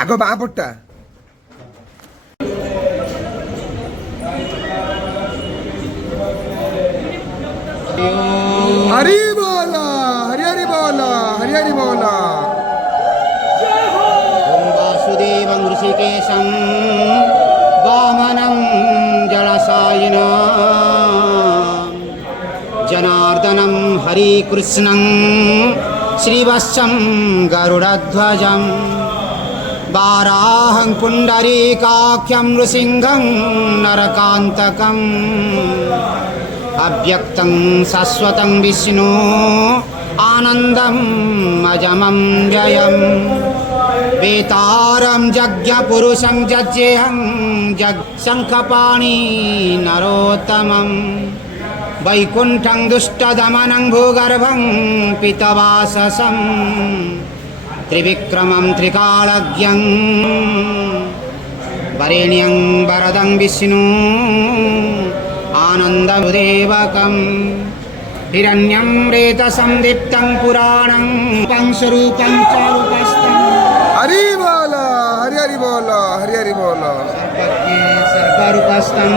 आग बाँ पट्टा हरि बोला हरि हरि बोला हरि हरि बोला। ओम वासुदेवं ऋषिकेशं वामनं जलसायिनं जनार्दनं हरिकृष्णं श्रीवत्सं गरुडध्वजं वाराहं पुण्डरीकाख्यं नृसिंहं नरकान्तकम् अव्यक्तं शाश्वतं विष्णु आनन्दम् अजमं जयं वेतारं यज्ञपुरुषं जज्ञेहं शङ्खपाणि नरोत्तमं वैकुण्ठं दुष्टदमनं भूगर्भं पितवाससं त्रिविक्रमं त्रिकालज्ञं वरेण्यं वरदं विष्णु आनन्ददेवकं हिरण्यं रेतसं दीप्तं पुराणं पंचरूपं चारुपस्थं हरि बोला हरि हरि बोला हरि हरि बोला। सर्वरूपस्थं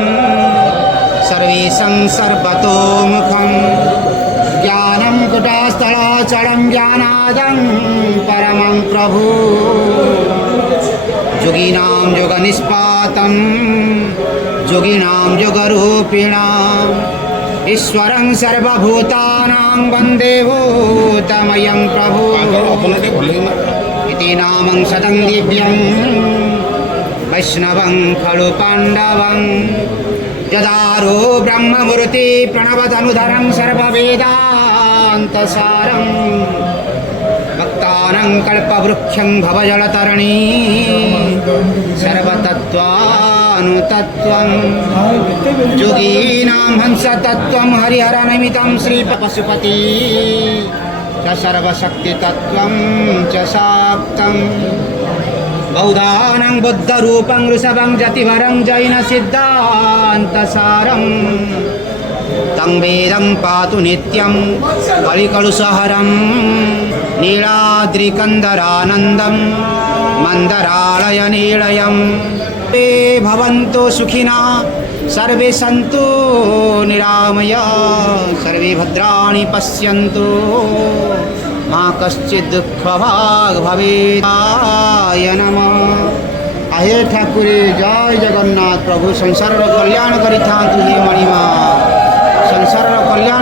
सर्वेशं सर्वतोमुखं ज्ञानं कुटास्थलाचलं ज्ञानादं परमं प्रभु योगिनां योगनिष्पातं योगिनां योगरूपिणाम् ईश्वरं सर्वभूतानां वन्दे भूतमयं प्रभु इति नामं शतं दिव्यं वैष्णवं खलु पाण्डवं यदारो ब्रह्ममूर्ति प्रणवतनुधरं सर्ववेदान्तसारं भक्तानां कल्पवृक्षं भवजलतरणी सर्वतत्त्वानुतत्त्वं योगीनां हंसतत्त्वं हरिहरनमितं श्रीपशुपति च सर्वशक्तितत्त्वं च शाक्तं बौद्धानां बुद्धरूपं ऋषभं जतिवरं जैनसिद्धान्तसारं तं वेदं पातु नित्यं कलिकलुषहरं नीलाद्रिकन्दरानन्दं मन्दरालयनिलयं ते भवन्तु सुखिनः सर्वे सन्तु निरामया सर्वे भद्राणि पश्यन्तु मा कश्चित् दुःखभाग् भवेत्। आय नमः। आहे ठाकुरे जय जगन्नाथ प्रभु संसार कल्याण करिथान्तु हे मणिमा संसार कल्याण